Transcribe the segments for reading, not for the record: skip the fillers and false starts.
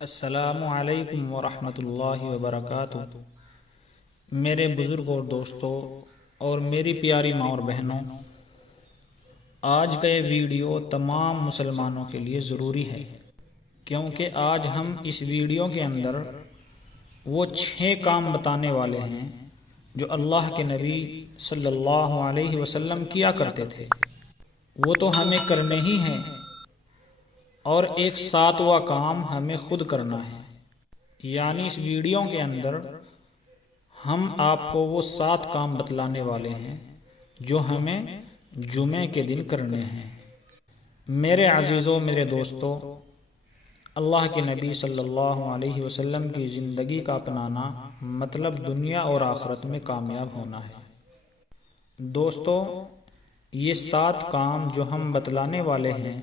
السلام علیکم ورحمۃ اللہ وبرکاتہ۔ میرے بزرگ اور دوستوں اور میری پیاری ماں اور بہنوں، آج کا یہ ویڈیو تمام مسلمانوں کے لیے ضروری ہے، کیونکہ آج ہم اس ویڈیو کے اندر وہ 6 کام بتانے والے ہیں جو اللہ کے نبی صلی اللہ علیہ وسلم کیا کرتے تھے۔ وہ تو ہمیں کرنے ہی ہیں، اور ایک 7واں کام ہمیں خود کرنا ہے۔ یعنی اس ویڈیو کے اندر ہم آپ کو وہ 7 کام بتلانے والے ہیں جو ہمیں جمعے کے دن کرنے ہیں۔ میرے عزیزوں، میرے دوستوں، اللہ کے نبی صلی اللہ علیہ وسلم کی زندگی کا اپنانا مطلب دنیا اور آخرت میں کامیاب ہونا ہے۔ دوستوں، یہ 7 کام جو ہم بتلانے والے ہیں،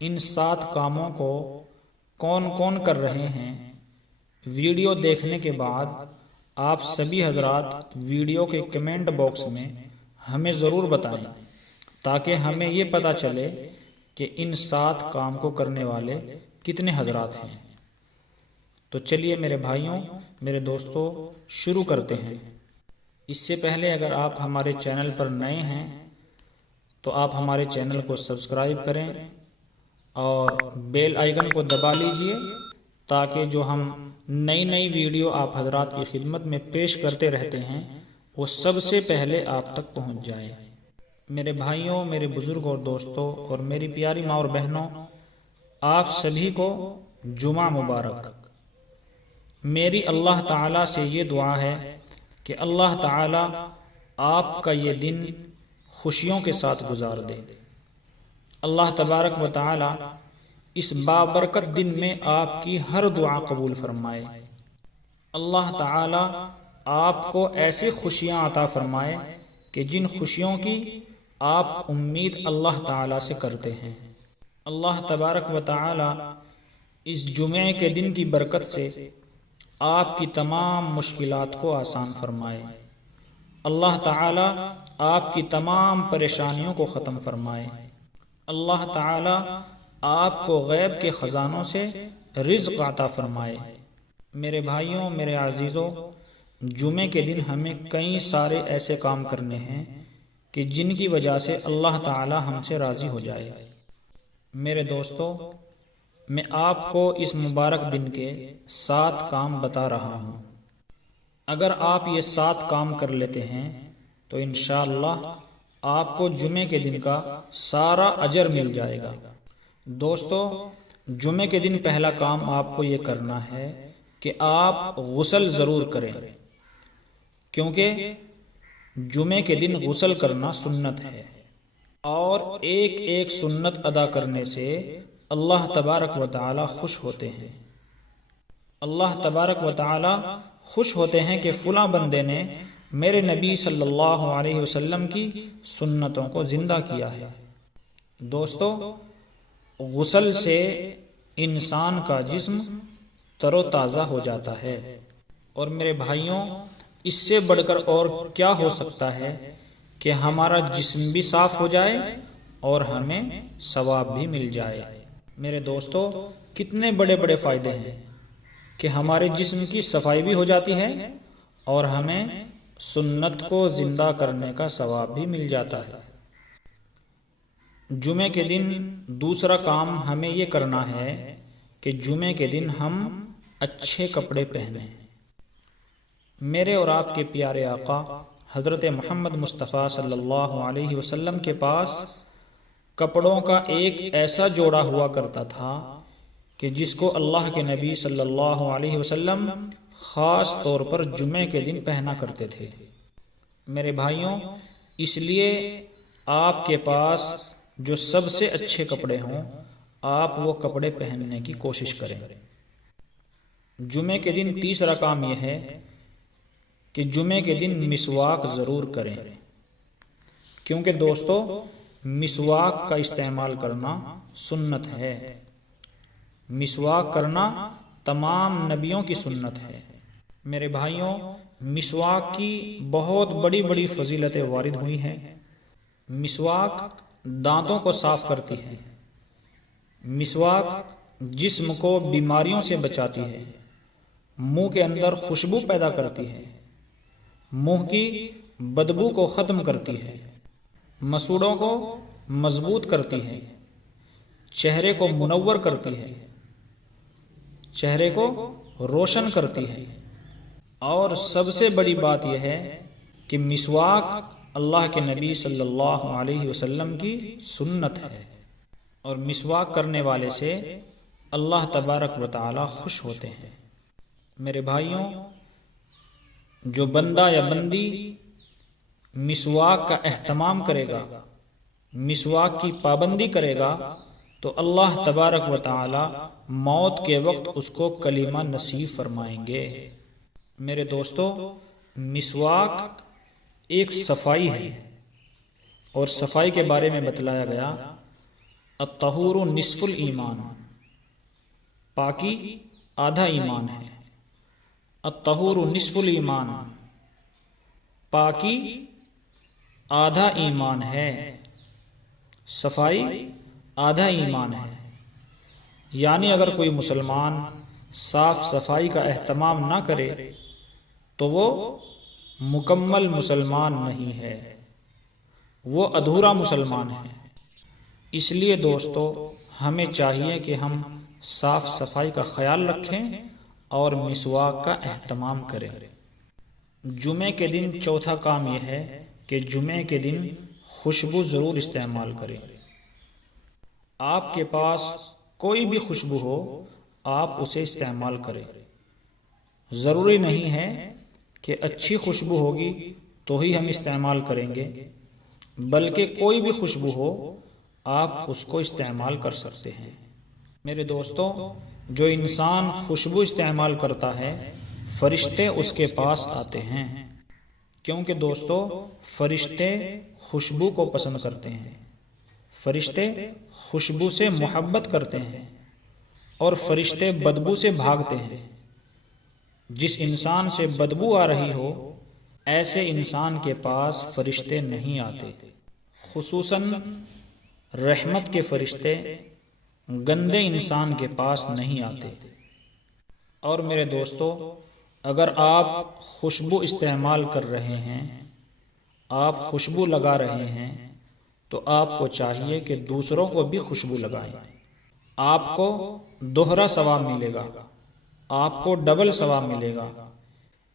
ان 7 کاموں کو کون کون کر رہے ہیں، ویڈیو دیکھنے کے بعد آپ سبھی حضرات ویڈیو کے کمنٹ باکس میں ہمیں ضرور بتائیں، تاکہ ہمیں یہ پتہ چلے کہ ان 7 کام کو کرنے والے کتنے حضرات ہیں۔ تو چلیے میرے بھائیوں، میرے دوستوں، شروع کرتے ہیں۔ اس سے پہلے اگر آپ ہمارے چینل پر نئے ہیں تو آپ ہمارے چینل کو سبسکرائب کریں اور بیل آئیکن کو دبا لیجئے، تاکہ جو ہم نئی ویڈیو آپ حضرات کی خدمت میں پیش کرتے رہتے ہیں وہ سب سے پہلے آپ تک پہنچ جائے۔ میرے بھائیوں، میرے بزرگ اور دوستوں اور میری پیاری ماں اور بہنوں، آپ سبھی کو جمعہ مبارک۔ میری اللہ تعالیٰ سے یہ دعا ہے کہ اللہ تعالیٰ آپ کا یہ دن خوشیوں کے ساتھ گزار دے۔ اللہ تبارک و تعالی اس بابرکت دن میں آپ کی ہر دعا قبول فرمائے۔ اللہ تعالی آپ کو ایسی خوشیاں عطا فرمائے کہ جن خوشیوں کی آپ امید اللہ تعالی سے کرتے ہیں۔ اللہ تبارک و تعالی اس جمعے کے دن کی برکت سے آپ کی تمام مشکلات کو آسان فرمائے۔ اللہ تعالی آپ کی تمام پریشانیوں کو ختم فرمائے۔ اللہ تعالی آپ کو غیب کے خزانوں سے رزق عطا فرمائے۔ میرے بھائیوں، میرے عزیزوں، جمعے کے دن ہمیں کئی سارے ایسے کام کرنے ہیں کہ جن کی وجہ سے اللہ تعالی ہم سے راضی ہو جائے۔ میرے دوستوں، میں آپ کو اس مبارک دن کے 7 کام بتا رہا ہوں۔ اگر آپ یہ 7 کام کر لیتے ہیں تو انشاءاللہ آپ کو جمعے کے دن کا سارا اجر مل جائے گا۔ دوستو، جمعے کے دن پہلا کام آپ کو یہ کرنا ہے کہ آپ غسل ضرور کریں، کیونکہ جمعے کے دن غسل کرنا سنت ہے، اور ایک سنت ادا کرنے سے اللہ تبارک و تعالی خوش ہوتے ہیں۔ اللہ تبارک و تعالی خوش ہوتے ہیں کہ فلاں بندے نے میرے نبی صلی اللہ علیہ وسلم کی سنتوں کو زندہ کیا ہے۔ دوستو، غسل سے انسان کا جسم تر و تازہ ہو جاتا ہے، اور میرے بھائیوں، اس سے بڑھ کر اور کیا ہو سکتا ہے کہ ہمارا جسم بھی صاف ہو جائے اور ہمیں ثواب بھی مل جائے۔ میرے دوستو، کتنے بڑے بڑے فائدے ہیں کہ ہمارے جسم کی صفائی بھی ہو جاتی ہے اور ہمیں سنت کو زندہ کرنے کا ثواب بھی مل جاتا ہے۔ جمعے کے دن دوسرا کام ہمیں یہ کرنا ہے کہ جمعے کے دن ہم اچھے کپڑے پہنیں۔ میرے اور آپ کے پیارے آقا حضرت محمد مصطفیٰ صلی اللہ علیہ وسلم کے پاس کپڑوں کا ایک ایسا جوڑا ہوا کرتا تھا کہ جس کو اللہ کے نبی صلی اللہ علیہ وسلم خاص طور پر جمعے کے دن پہنا کرتے تھے۔ میرے بھائیوں، اس لیے آپ کے پاس جو سب سے اچھے کپڑے ہوں، آپ وہ کپڑے پہننے کی کوشش کریں۔ جمعے کے دن تیسرا کام یہ ہے کہ جمعے کے دن مسواک ضرور کریں، کیونکہ دوستو، مسواک کا استعمال کرنا سنت ہے۔ مسواک کرنا تمام نبیوں کی سنت ہے۔ میرے بھائیوں، مسواک کی بہت بڑی بڑی فضیلتیں وارد ہوئی ہیں۔ مسواک دانتوں کو صاف کرتی ہے۔ مسواک جسم کو بیماریوں سے بچاتی ہے، منہ کے اندر خوشبو پیدا کرتی ہے، منہ کی بدبو کو ختم کرتی ہے، مسوڑوں کو مضبوط کرتی ہے، چہرے کو منور کرتی ہے، چہرے کو روشن کرتی ہے۔ اور سب سے بڑی بات یہ ہے کہ مسواک اللہ کے نبی صلی اللہ علیہ وسلم کی سنت ہے، اور مسواک کرنے والے سے اللہ تبارک و تعالی خوش ہوتے ہیں۔ میرے بھائیوں، جو بندہ یا بندی مسواک کا اہتمام کرے گا، مسواک کی پابندی کرے گا، تو اللہ تبارک و تعالی موت کے وقت اس کو کلمہ نصیب فرمائیں گے۔ میرے دوستو، مسواک ایک صفائی ہے، اور صفائی کے بارے میں بتلایا گیا الطہور نصف الایمان، پاکی آدھا ایمان ہے۔ الطہور نصف الایمان، پاکی آدھا ایمان ہے، صفائی آدھا ایمان ہے۔ یعنی اگر کوئی مسلمان صاف صفائی کا اہتمام نہ کرے تو وہ مکمل مسلمان نہیں ہے، وہ ادھورا مسلمان ہے۔ اس لیے دوستو، ہمیں چاہیے کہ ہم صاف صفائی کا خیال رکھیں اور مسواک کا اہتمام کریں۔ جمعے کے دن چوتھا کام یہ ہے کہ جمعے کے دن خوشبو ضرور استعمال کریں۔ آپ کے پاس کوئی بھی خوشبو ہو، آپ اسے استعمال کریں۔ ضروری نہیں ہے کہ اچھی خوشبو ہوگی تو ہی ہم استعمال کریں گے، بلکہ کوئی بھی خوشبو ہو آپ اس کو استعمال کر سکتے ہیں۔ میرے دوستو، جو انسان خوشبو استعمال کرتا ہے، فرشتے اس کے پاس آتے ہیں، کیونکہ دوستو فرشتے خوشبو کو پسند کرتے ہیں، فرشتے خوشبو سے محبت کرتے ہیں، اور فرشتے بدبو سے بھاگتے ہیں۔ جس انسان سے بدبو آ رہی ہو، ایسے انسان کے پاس فرشتے نہیں آتے۔ خصوصاً رحمت کے فرشتے گندے انسان کے پاس نہیں آتے۔ اور میرے دوستو، اگر آپ خوشبو استعمال کر رہے ہیں، آپ خوشبو لگا رہے ہیں، تو آپ کو چاہیے کہ دوسروں کو بھی خوشبو لگائیں۔ آپ کو دوہرا ثواب ملے گا، آپ کو ڈبل ثواب ملے گا۔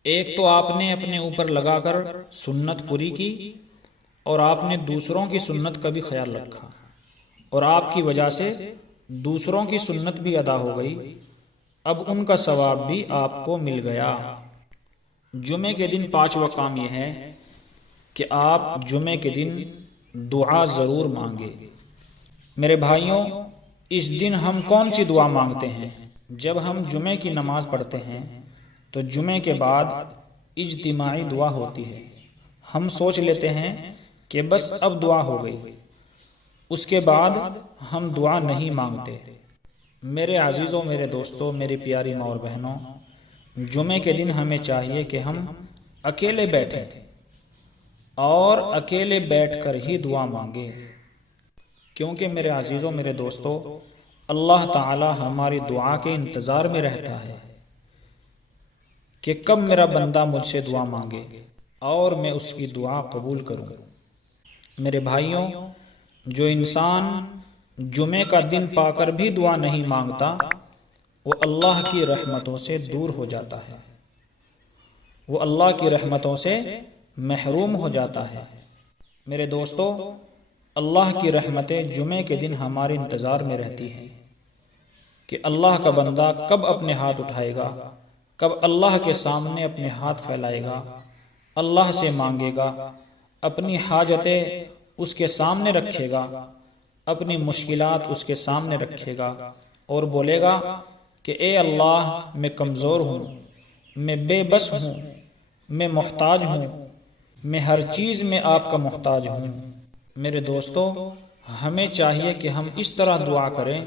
ایک تو آپ نے اپنے اوپر لگا کر سنت پوری کی، اور آپ نے دوسروں کی سنت کا بھی خیال رکھا، اور آپ کی وجہ سے دوسروں کی سنت بھی ادا ہو گئی، اب ان کا ثواب بھی آپ کو مل گیا۔ جمعے کے دن پانچواں کام یہ ہے کہ آپ جمعے کے دن دعا ضرور مانگے۔ میرے بھائیوں، اس دن ہم کون سی دعا مانگتے ہیں؟ جب ہم جمعے کی نماز پڑھتے ہیں تو جمعے کے بعد اجتماعی دعا ہوتی ہے۔ ہم سوچ لیتے ہیں کہ بس اب دعا ہو گئی، اس کے بعد ہم دعا نہیں مانگتے۔ میرے عزیزوں، میرے دوستوں، میری پیاری ماں اور بہنوں، جمعے کے دن ہمیں چاہیے کہ ہم اکیلے بیٹھیں اور اکیلے بیٹھ کر ہی دعا مانگیں، کیونکہ میرے عزیزوں، میرے دوستوں، اللہ تعالی ہماری دعا کے انتظار میں رہتا ہے کہ کب میرا بندہ مجھ سے دعا مانگے اور میں اس کی دعا قبول کروں۔ میرے بھائیوں، جو انسان جمعے کا دن پا کر بھی دعا نہیں مانگتا، وہ اللہ کی رحمتوں سے دور ہو جاتا ہے، وہ اللہ کی رحمتوں سے محروم ہو جاتا ہے۔ میرے دوستو، اللہ کی رحمتیں جمعے کے دن ہمارے انتظار میں رہتی ہیں کہ اللہ کا بندہ کب اپنے ہاتھ اٹھائے گا، کب اللہ کے سامنے اپنے ہاتھ پھیلائے گا، اللہ سے مانگے گا، اپنی حاجتیں اس کے سامنے رکھے گا، اپنی مشکلات اس کے سامنے رکھے گا، اور بولے گا کہ اے اللہ، میں کمزور ہوں، میں بے بس ہوں، میں محتاج ہوں، میں ہر چیز میں آپ کا محتاج ہوں۔ میرے دوستو، ہمیں چاہیے کہ ہم اس طرح دعا کریں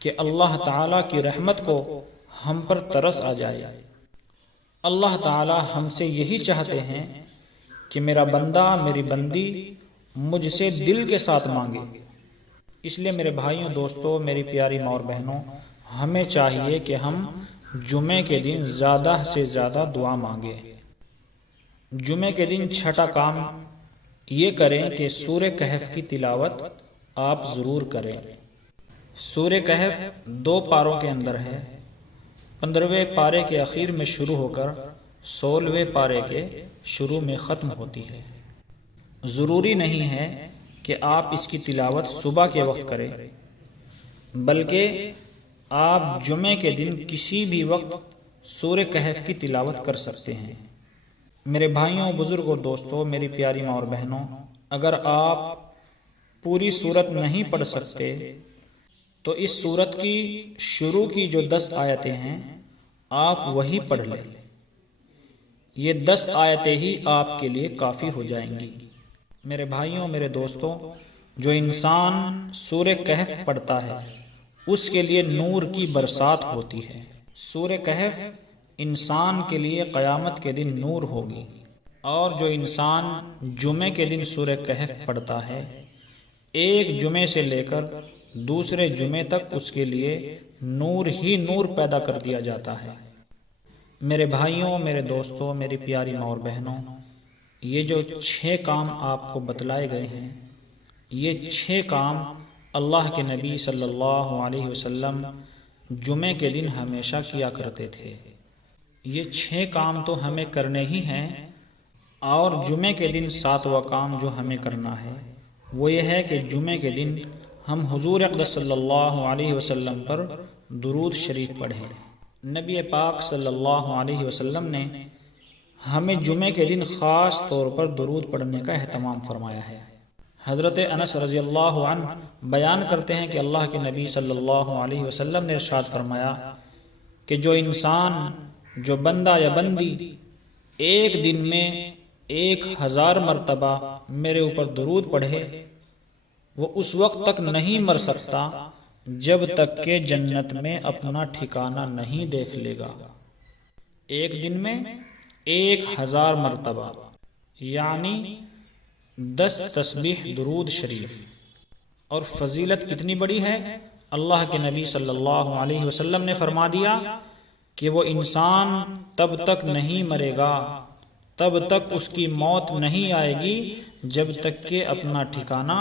کہ اللہ تعالیٰ کی رحمت کو ہم پر ترس آ جائے۔ اللہ تعالیٰ ہم سے یہی چاہتے ہیں کہ میرا بندہ، میری بندی مجھ سے دل کے ساتھ مانگے۔ اس لیے میرے بھائیوں، دوستوں، میری پیاری ماں اور بہنوں، ہمیں چاہیے کہ ہم جمعے کے دن زیادہ سے زیادہ دعا مانگیں۔ جمعے کے دن چھٹا کام یہ کریں کہ سورہ کہف کی تلاوت آپ ضرور کریں۔ سورہ کہف 2 پاروں کے اندر ہے، 15ویں پارے کے اخیر میں شروع ہو کر 16ویں پارے کے شروع میں ختم ہوتی ہے۔ ضروری نہیں ہے کہ آپ اس کی تلاوت صبح کے وقت کریں، بلکہ آپ جمعے کے دن کسی بھی وقت سورہ کہف کی تلاوت کر سکتے ہیں۔ میرے بھائیوں، بزرگ اور دوستوں، میری پیاری ماں اور بہنوں، اگر آپ پوری سورت نہیں پڑھ سکتے تو اس سورت کی شروع کی جو 10 آیتیں ہیں آپ وہی پڑھ لیں۔ یہ 10 آیتیں ہی آپ کے لیے کافی ہو جائیں گی۔ میرے بھائیوں، میرے دوستوں، جو انسان سورہ کہف پڑھتا ہے اس کے لیے نور کی برسات ہوتی ہے۔ سورہ کہف انسان کے لیے قیامت کے دن نور ہوگی، اور جو انسان جمعے کے دن سورہ کہف پڑھتا ہے ایک جمعے سے لے کر دوسرے جمعے تک اس کے لیے نور ہی نور پیدا کر دیا جاتا ہے۔ میرے بھائیوں، میرے دوستوں، میری پیاری ماں اور بہنوں، یہ جو 6 کام آپ کو بتلائے گئے ہیں، یہ 6 کام اللہ کے نبی صلی اللہ علیہ وسلم جمعے کے دن ہمیشہ کیا کرتے تھے۔ یہ 6 کام تو ہمیں کرنے ہی ہیں، اور جمعے کے دن 7واں کام جو ہمیں کرنا ہے وہ یہ ہے کہ جمعے کے دن ہم حضور اقدس صلی اللہ علیہ وسلم پر درود شریف پڑھیں۔ نبی پاک صلی اللہ علیہ وسلم نے ہمیں جمعے کے دن خاص طور پر درود پڑھنے کا اہتمام فرمایا ہے۔ حضرت انس رضی اللہ عنہ بیان کرتے ہیں کہ اللہ کے نبی صلی اللہ علیہ وسلم نے ارشاد فرمایا کہ جو انسان، جو بندہ یا بندی ایک دن میں 1000 مرتبہ میرے اوپر درود پڑھے وہ اس وقت تک نہیں مر سکتا جب تک کہ جنت میں اپنا ٹھکانہ نہیں دیکھ لے گا۔ ایک دن میں 1000 مرتبہ یعنی 10 تسبیح درود شریف۔ اور فضیلت کتنی بڑی ہے، اللہ کے نبی صلی اللہ علیہ وسلم نے فرما دیا کہ وہ انسان تب تک نہیں مرے گا، تب تک اس کی موت نہیں آئے گی جب تک کہ اپنا ٹھکانہ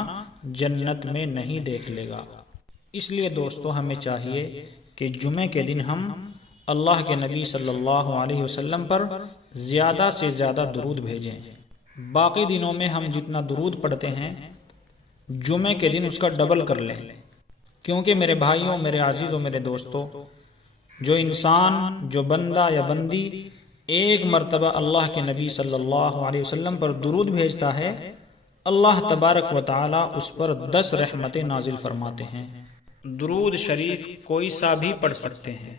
جنت میں نہیں دیکھ لے گا۔ اس لیے دوستو ہمیں چاہیے کہ جمعے کے دن ہم اللہ کے نبی صلی اللہ علیہ وسلم پر زیادہ سے زیادہ درود بھیجیں۔ باقی دنوں میں ہم جتنا درود پڑھتے ہیں جمعے کے دن اس کا ڈبل کر لیں، کیونکہ میرے بھائیوں، میرے عزیزوں، میرے دوستوں، جو انسان، جو بندہ یا بندی ایک مرتبہ اللہ کے نبی صلی اللہ علیہ وسلم پر درود بھیجتا ہے اللہ تبارک و تعالی اس پر 10 رحمتیں نازل فرماتے ہیں۔ درود شریف کوئی سا بھی پڑھ سکتے ہیں۔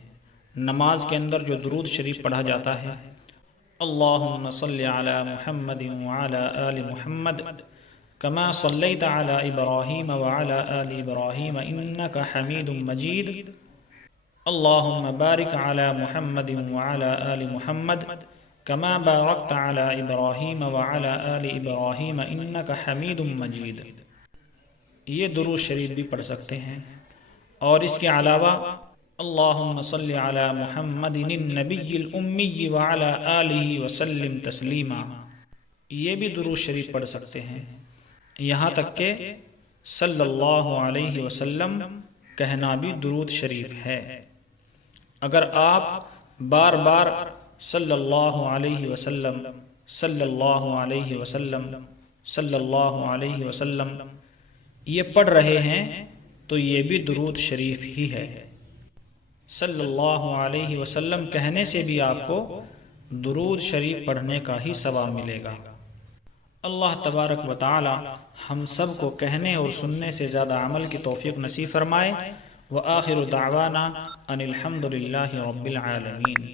نماز کے اندر جو درود شریف پڑھا جاتا ہے، اللہم صلی علی محمد وعلی آل محمد کما صلیت علی ابراہیم وعلی آل ابراہیم انک حمید مجید، اللہم بارک علی محمد وعلی آل محمد کما بارکت علی ابراہیم وعلی آل ابراہیم انک حمید مجید۔ یہ درود شریف بھی پڑھ سکتے ہیں، اور اس کے علاوہ اللہم صلی علی محمد النبی الامی وعلی آلہ وسلم تسلیما، یہ بھی درود شریف پڑھ سکتے ہیں۔ یہاں تک کہ صلی اللہ علیہ وسلم کہنا بھی درود شریف ہے۔ اگر آپ بار بار صلی اللہ علیہ وسلم، صلی اللہ علیہ وسلم، صلی اللہ علیہ وسلم یہ پڑھ رہے ہیں تو یہ بھی درود شریف ہی ہے۔ صلی اللہ علیہ وسلم کہنے سے بھی آپ کو درود شریف پڑھنے کا ہی ثواب ملے گا۔ اللہ تبارک و تعالی ہم سب کو کہنے اور سننے سے زیادہ عمل کی توفیق نصیب فرمائے۔ وآخر دعوانا ان الحمد للہ رب العالمین۔